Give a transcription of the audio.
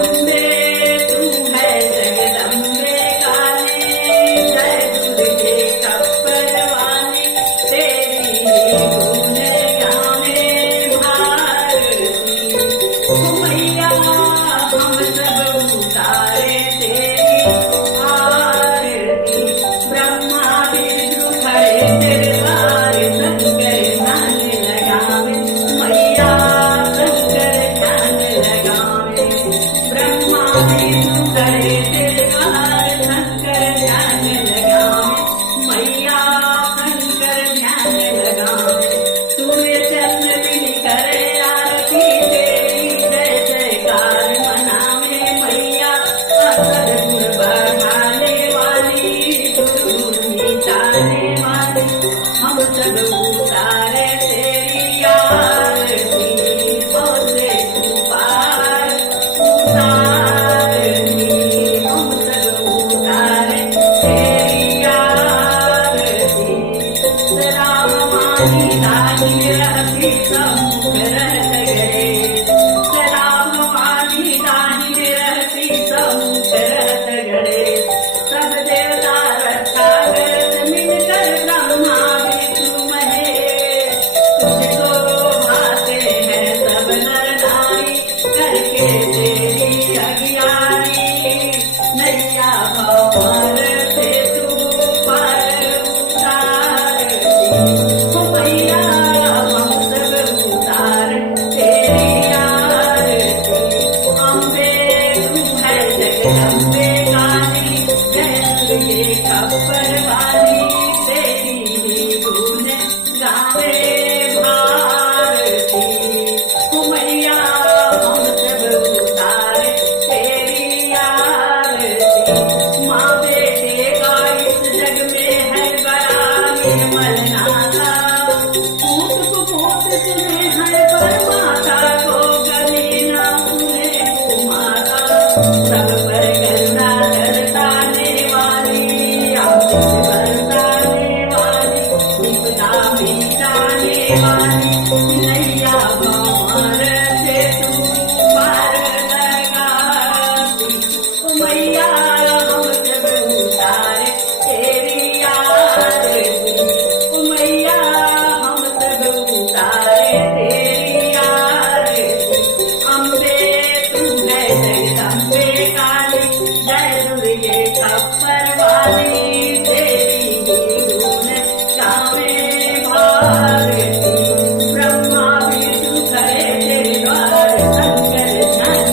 अम्बे तू है जगदम्बे काली, जय दुर्गे कप्पर वाली, तेरी गुण गावे भारती। ओ मैया हम सब उतारे तेरी आरती, ब्रह्मा विष्णु खड़े दरबार, शंकर ध्यान लगावे मैया, शंकर ध्यान लगावे। ब्रह्मा विष्णु खड़े दरबार, शंकर ध्यान लगावे मैया, शंकर ध्यान लगावे। सूर्य चंद्र बिन करे आरती तेरी, जय जयकार मनावे मैया, असर गुण बढ़ाने वाली, दुर्गुण मिटाने वाली, हम सब उतारे तेरी आरती। बोले तू पार उतारनी, हम सब उतारे तेरी आरती। सलाम मानी दानी रहती समुख रहत गए, सलाम मानी दानी रहती समुख रहत गए। सब देवता रक्षा करत मिलकर, ब्रह्मा विष्णु महेश, तुझको भाते हैं सब नर नारी, करके